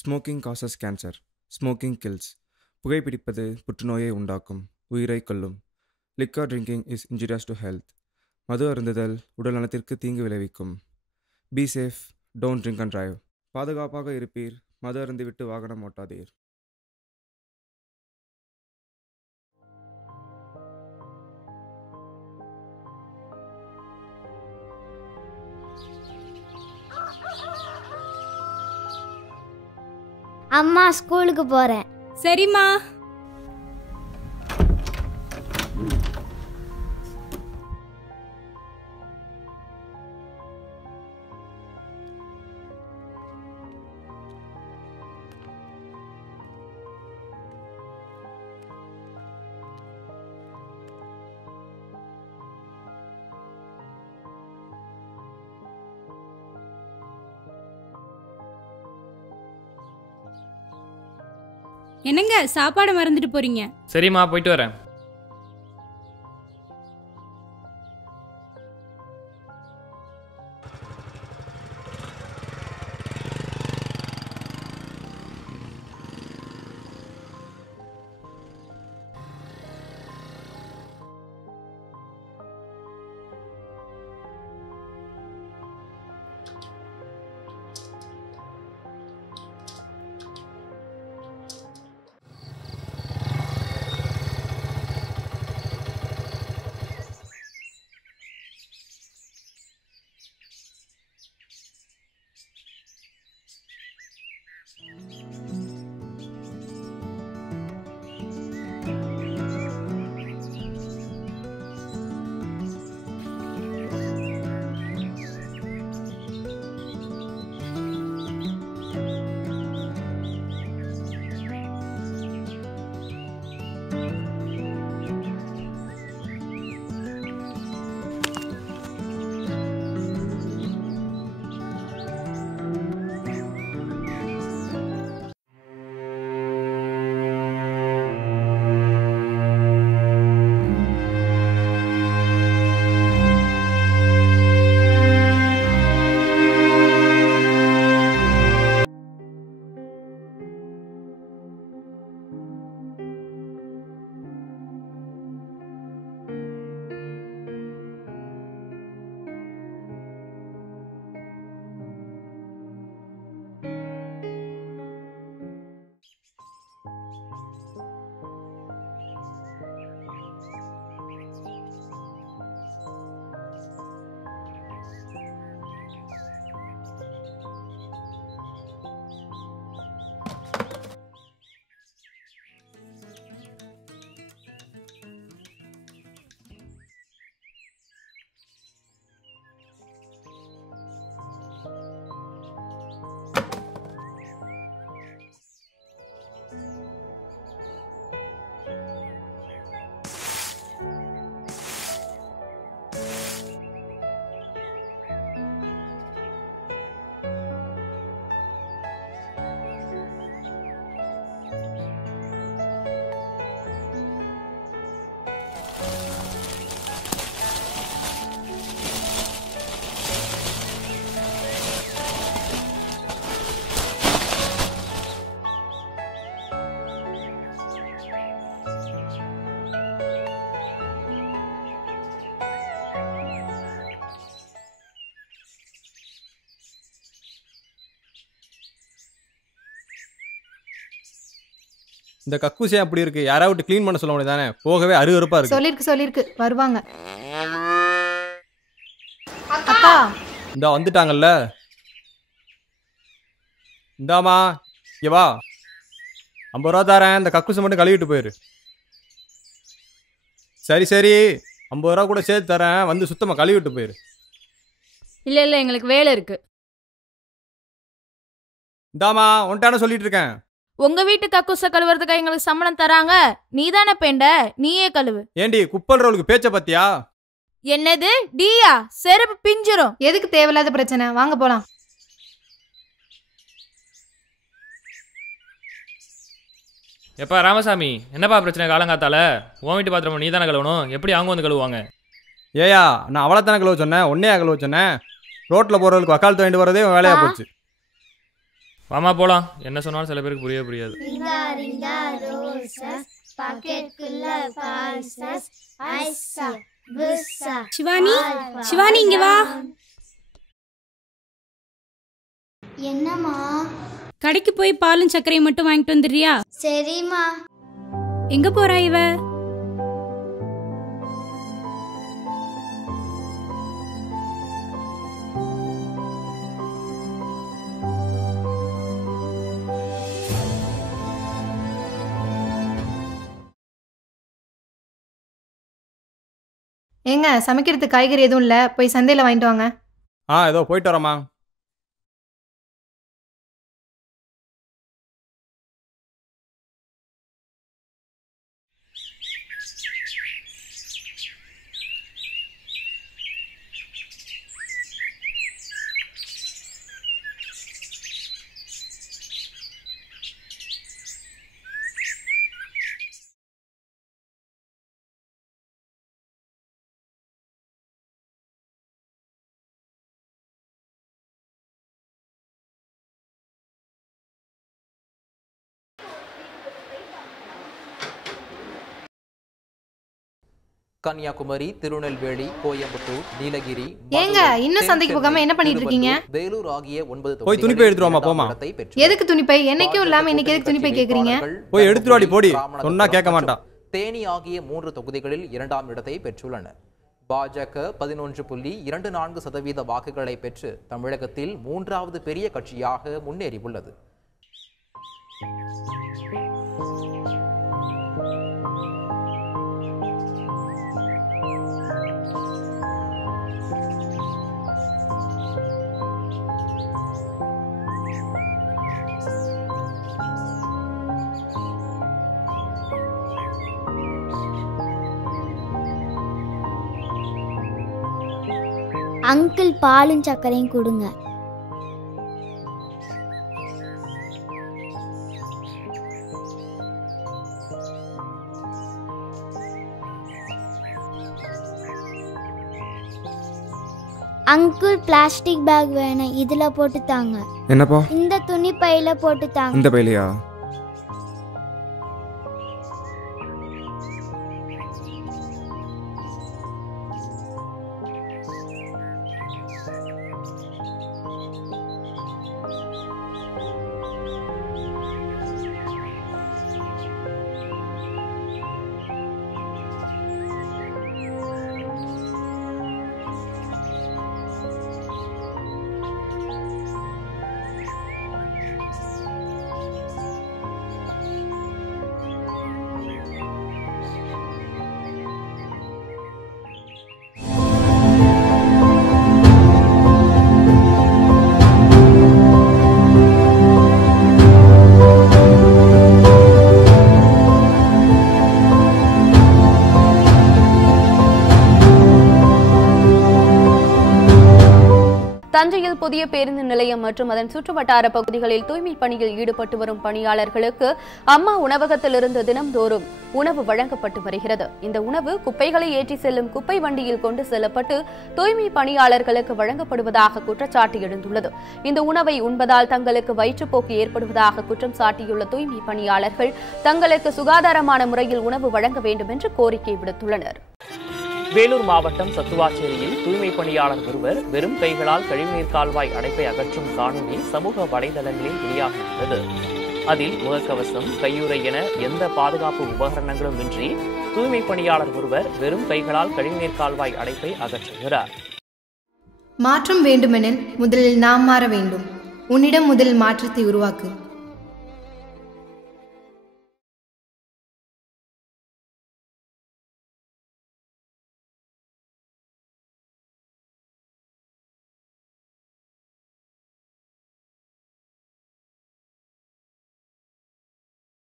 Smoking causes cancer. Smoking kills. புகைப்பிடிப்பது புற்றுநோயை உண்டாக்கும், உயிரை கொல்லும். Liquor drinking is injurious to health. மது அருந்துதல் உடல் நலத்திற்கு தீங்கு விளைவிக்கும். Be safe, don't drink and drive. பாதுகாப்பாக இருப்பீர், மது அருந்திவிட்டு வாகனம் ஓட்டாதீர். அம்மா ஸ்கூலுக்கு போறேன். சரிம்மா. என்னங்க சாப்பாடு மறந்துட்டு போறீங்க? சரிம்மா, போயிட்டு வரேன். இந்த கக்கூசி அப்படி இருக்கு, யாராவது க்ளீன் பண்ண சொல்ல முடியாது தானே? போகவே அருவருப்பா இருக்கு. சொல்லிருக்கு வருவாங்க. அக்கா இந்த வந்துட்டாங்கல்ல. இந்தாமா இங்க வா, 50 ரூபா தரேன், இந்த கக்கூசி மட்டும் கழுவிட்டு போயிரு. சரி 50 ரூபா கூட சேர்த்து தரேன், வந்து சுத்தமா கழுவிட்டு போயிரு. இல்ல எங்களுக்கு வேலை இருக்கு. இந்தாமா உன்ட்டான சொல்லிட்டு இருக்கேன். உங்க வீட்டு கக்கூச கழுவுறதுக்கு எங்களுக்கு சம்பளம் தராங்க, நீதானே பேண்ட, நீயே கழுவு. ஏண்டி குப்பல்றவளுக்கு பேச்ச பத்தியா? என்னது டியா? செருப்பு பிஞ்சிரும். எதுக்கு தேவையில்லாத பிரச்சனை? வாங்க போலாம். எப்பா ராமசாமி, என்னப்பா பிரச்சனை? காலங்காத்தால உன் வீட்டு பாத்திரம் நீ தானே கழுவணும், எப்படி அவங்க வந்து கழுவுவாங்க? ஏயா நான் அவளை தானே கழுவ சொன்னேன், ஒன்னையா கழுவ சொன்னேன். ரோட்டில் போகிறவங்களுக்கு வக்காலத்து வாங்கிட்டு வரதே வேலையாக போச்சு. வாமா போலாம். என்ன சொன்னாலும் சில பேருக்கு புரியாது. சிவானி, சிவானி இங்க வா. என்னம்மா? கடைக்கு போய் பாலும் சர்க்கரையும் மட்டும் வாங்கிட்டு வந்துடுறியா? சரிம்மா. எங்க போறா இவ? ஏங்க சமைக்கிறதுக்கு காய்கறி எதுவும் இல்லை, போய் சந்தையில் வாங்கிட்டு வாங்க. ஏதோ போயிட்டு வரேம்மா. கன்னியாகுமரி, திருநெல்வேலி, கோயம்புத்தூர், நீலகிரி, ஏங்க இன்னும் சந்தைக்கு போகாம என்ன பண்ணிட்டு இருக்கீங்க? வேலூர் ஆகிய 9 போய் துணிப்பை எடுத்துட்டு வாமா. போமா. எதுக்கு துணிப்பை? என்னைக்கும் இல்லாம இன்னைக்கு எதுக்கு துணிப்பை கேக்குறீங்க? போய் எடுத்துட்டு வாடி போடி. சொன்னா கேட்க மாட்டான். தேனி ஆகிய 3 தொகுதிகளில் 2ஆம் இடத்தை பெற்றுள்ளனர். பாஜக 11.24% வாக்குகளை பெற்று தமிழகத்தில் 3வது பெரிய கட்சியாக முன்னேறியுள்ளது. அங்கிள் பாலும் சர்க்கரையும் கொடுங்க. அங்கிள் பிளாஸ்டிக் பேக் வேணும், இதுல போட்டு தாங்க. என்னப்பா? இந்த துணி பையில போட்டு தாங்க. இந்த பையிலையா? தஞ்சையில் புதிய பேருந்து நிலையம் மற்றும் அதன் சுற்றுவட்டார பகுதிகளில் தூய்மை பணியில் ஈடுபட்டு வரும் பணியாளர்களுக்கு அம்மா உணவகத்திலிருந்து தினம்தோறும் உணவு வழங்கப்பட்டு வருகிறது. இந்த உணவு குப்பைகளை ஏற்றி செல்லும் குப்பை வண்டியில் கொண்டு செல்லப்பட்டு தூய்மை பணியாளர்களுக்கு வழங்கப்படுவதாக குற்றச்சாட்டு எழுந்துள்ளது. இந்த உணவை உண்பதால் தங்களுக்கு வயிற்றுப்போக்கு ஏற்படுவதாக குற்றம் சாட்டியுள்ள தூய்மை பணியாளர்கள் தங்களுக்கு சுகாதாரமான முறையில் உணவு வழங்க வேண்டும் என்று கோரிக்கை விடுத்துள்ளனர். வேலூர் மாவட்டம் சத்துவாச்சேரியில் தூய்மை பணியாளர் ஒருவர் வெறும் கைகளால் கழிவுநீர் கால்வாய் அடைப்பை அகற்றும் காணொலி சமூக வலைதளங்களில் வெளியாகியுள்ளது. அதில் முகக்கவசம், கையுறை என எந்த பாதுகாப்பு உபகரணங்களும் இன்றி தூய்மை பணியாளர் ஒருவர் வெறும் கைகளால் கழிவுநீர் கால்வாய் அடைப்பை அகற்றுகிறார். மாற்றம் வேண்டுமெனில் முதலில் நாம் மாற வேண்டும். உன்னிடம் முதல் மாற்றத்தை உருவாக்கு.